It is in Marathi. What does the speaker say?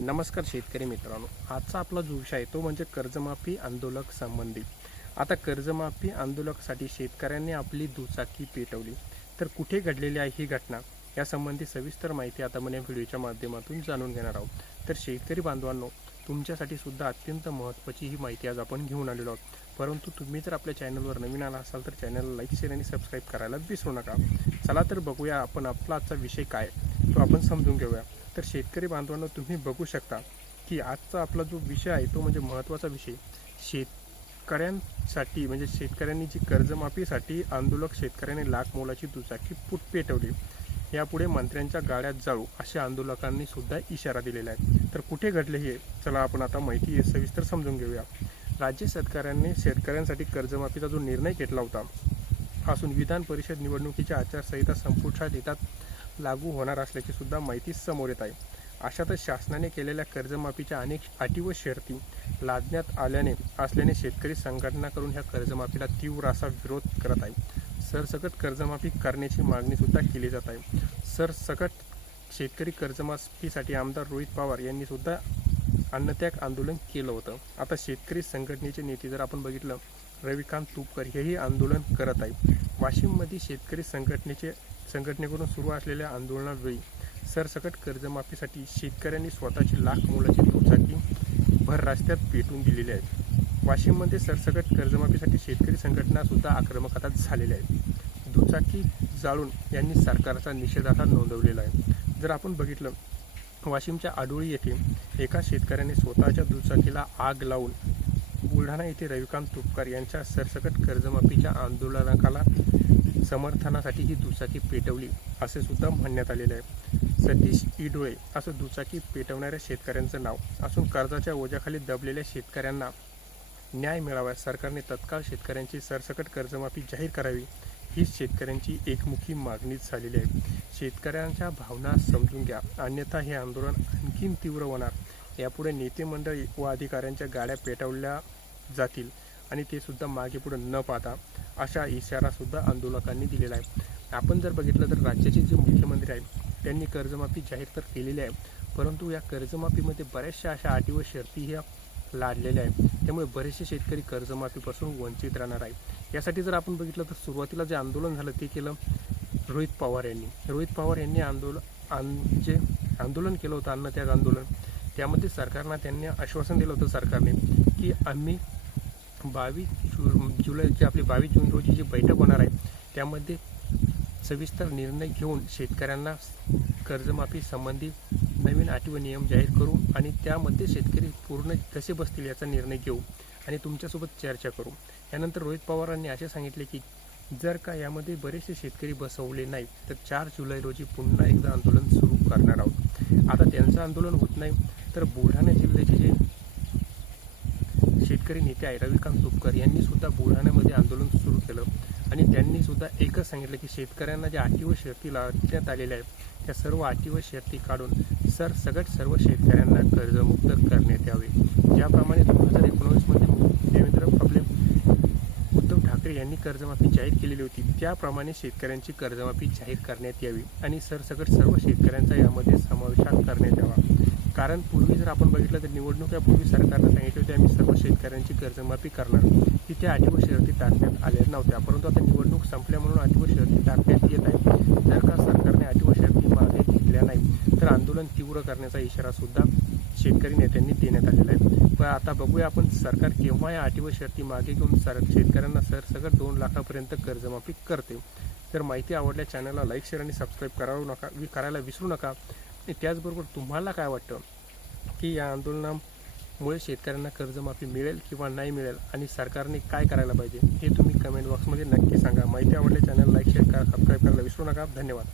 नमस्कार शेतकरी मित्रांनो, आजचा आपला जो विषय आहे तो म्हणजे कर्जमाफी आंदोलक संबंधी. आता कर्जमाफी आंदोलकासाठी शेतकऱ्यांनी आपली दुचाकी पेटवली, तर कुठे घडलेली आहे ही घटना यासंबंधी सविस्तर माहिती आता आपण या व्हिडिओच्या माध्यमातून जाणून घेणार आहोत. तर शेतकरी बांधवांनो, तुमच्यासाठी सुद्धा अत्यंत महत्त्वाची ही माहिती आज आपण घेऊन आलेलो आहोत. परंतु तुम्ही जर आपल्या चॅनलवर नवीन आला असाल तर चॅनलला लाईक, शेअर आणि सबस्क्राईब करायला विसरू नका. चला तर बघूया आपण आपला आजचा विषय काय तो आपण समजून घेऊया. तर शेतकरी बांधवांनो, तुम्ही बघू शकता की आजचा आपला जो विषय आहे तो म्हणजे महत्त्वाचा विषय शेतकऱ्यांसाठी, म्हणजे शेतकऱ्यांनी जी कर्जमाफीसाठी आंदोलक शेतकऱ्यांनी लाख मोलाची दुचाकी पेटवली. यापुढे मंत्र्यांच्या गाड्यात जाळू असे आंदोलकांनी सुद्धा इशारा दिलेला आहे. तर कुठे घडले हे, चला आपण आता माहिती सविस्तर समजून घेऊया. राज्य सरकारने शेतकऱ्यांसाठी कर्जमाफीचा जो निर्णय घेतला होता असून विधान परिषद निवडणुकीची आचारसंहिता संपुष्टात येतात लागू होणार असल्याची सुद्धा माहिती समोर येत आहे. अशातच शासनाने केलेल्या कर्जमाफीच्या अनेक अटी व शर्ती लादण्यात असल्याने शेतकरी संघटनाकडून ह्या कर्जमाफीला तीव्र असा विरोध करत आहे. सरसकट कर्जमाफी करण्याची मागणी सुद्धा केली जात आहे. सरसकट शेतकरी कर्जमाफीसाठी आमदार रोहित पवार यांनी सुद्धा अन्नत्याग आंदोलन केलं होतं. आता शेतकरी संघटनेचे नेते जर आपण बघितलं, रविकांत तुपकर हेही आंदोलन करत आहे. वाशिममध्ये शेतकरी संघटनेकडून सुरू असलेल्या आंदोलनावेळी सरसकट कर्जमाफीसाठी शेतकऱ्यांनी स्वतःची लाख मोलाची दुचाकी भर रस्त्यात पेटून दिलेली आहे. वाशिममध्ये सरसकट कर्जमाफीसाठी शेतकरी संघटना सुद्धा आक्रमकता झालेल्या आहेत. दुचाकी जाळून यांनी सरकारचा निषेध आता नोंदवलेला आहे. जर आपण बघितलं, वाशिमच्या आडोळी येथे एका शेतकऱ्याने स्वतःच्या दुचाकीला आग लावून बुलढाणा येथे रविकांत तुपकर यांच्या सरसकट कर्जमाफीच्या आंदोलनाला समर्थनासाठी ही दुचाकी पेटवली असे सुद्धा म्हणण्यात आलेले आहे. सतीश इडोळे असं दुचाकी पेटवणाऱ्या शेतकऱ्यांचं नाव असून कर्जाच्या ओझ्याखाली दबलेल्या शेतकऱ्यांना न्याय मिळावा, सरकारने तत्काळ शेतकऱ्यांची सरसकट कर्जमाफी जाहीर करावी हीच शेतकऱ्यांची एकमुखी मागणी झालेली आहे. शेतकऱ्यांच्या भावना समजून घ्या, अन्यथा हे आंदोलन आणखीन तीव्र होणार. यापुढे नेते मंडळी व अधिकाऱ्यांच्या गाड्या पेटवल्या जातील आणि ते सुद्धा मागे पुढे न पाहता अशा इशारा सुद्धा आंदोलकांनी दिलेला आहे. आपण जर बघितलं तर राज्याचे जे मुख्यमंत्री आहेत त्यांनी कर्जमाफी जाहीर तर केलेली आहे, परंतु या कर्जमाफीमध्ये बऱ्याचशा अशा अटी व शर्ती ह्या लादलेल्या आहेत. त्यामुळे बरेचसे शेतकरी कर्जमाफीपासून वंचित राहणार आहे. यासाठी जर आपण बघितलं तर सुरुवातीला जे आंदोलन झालं ते केलं रोहित पवार यांनी जे आंदोलन केलं होतं अन्नत्याग आंदोलन, त्यामध्ये सरकारनं त्यांनी आश्वासन दिलं होतं सरकारने की आम्ही 22 जुलै जी आपली 22 जून रोजी जी बैठक होणार आहे त्यामध्ये सविस्तर निर्णय घेऊन शेतकऱ्यांना कर्जमाफी संबंधी नवीन अटी व नियम जाहीर करू आणि त्यामध्ये शेतकरी पूर्ण कसे बसतील याचा निर्णय घेऊ आणि तुमच्यासोबत चर्चा करू. यानंतर रोहित पवारांनी असे सांगितले की जर का यामध्ये बरेचसे शेतकरी बसवले नाही तर 4 जुलै रोजी पुन्हा एकदा आंदोलन सुरू करणार आहोत. आता त्यांचं आंदोलन होत नाही तर बुलढाणा जिल्ह्याचे जे शेतकरी नेते आहे रविकांत तुपकर यांनी सुद्धा बुलढाण्यामध्ये आंदोलन सुरू केलं आणि त्यांनी सुद्धा एकच सांगितलं की शेतकऱ्यांना ज्या अटी व शर्ती लादण्यात आलेल्या आहेत त्या सर्व अटी व शर्ती काढून सरसकट सर्व शेतकऱ्यांना कर्जमुक्त करण्यात यावे. ज्याप्रमाणे 2019 मध्ये उद्धव ठाकरे यांनी कर्जमाफी जाहीर केलेली होती त्याप्रमाणे शेतकऱ्यांची कर्जमाफी जाहीर करण्यात यावी आणि सरसकट सर्व शेतकऱ्यांचा यामध्ये समावेश करण्यात यावा. कारण पूर्वी जर आपण बघितलं तर निवडणुकीपूर्वी सरकारनं सांगितले होते आम्ही सर्व शेतकऱ्यांची कर्जमाफी करणार, तिथे अटी व शर्ती टाकण्यात आल्या नव्हत्या, परंतु आता निवडणूक संपल्या म्हणून अटी व शर्ती टाकण्यात येत आहे. जर का सरकारने अटी व शर्ती मागे घेतल्या नाही तर आंदोलन तीव्र करण्याचा इशारा सुद्धा शेतकरी नेत्यांनी देण्यात आलेला आहे. पण आता बघूया आपण सरकार केव्हा या अटी व शर्ती मागे घेऊन शेतकऱ्यांना सरसकट 2 लाखापर्यंत कर्जमाफी करते. तर माहिती आवडल्या चॅनलला लाईक, शेअर आणि सबस्क्राईब करायला विसरू नका. त्याचबरोबर तुम्हाला काय वाटतं की या आंदोलनामुळे शेतकऱ्यांना कर्जमाफी मिळेल किंवा नाही मिळेल आणि सरकारने काय करायला पाहिजे हे तुम्ही कमेंट बॉक्समध्ये नक्की सांगा. माहिती आवडल्या चॅनल लाईक, शेअर करा, सबस्क्राईब करायला विसरू नका. धन्यवाद.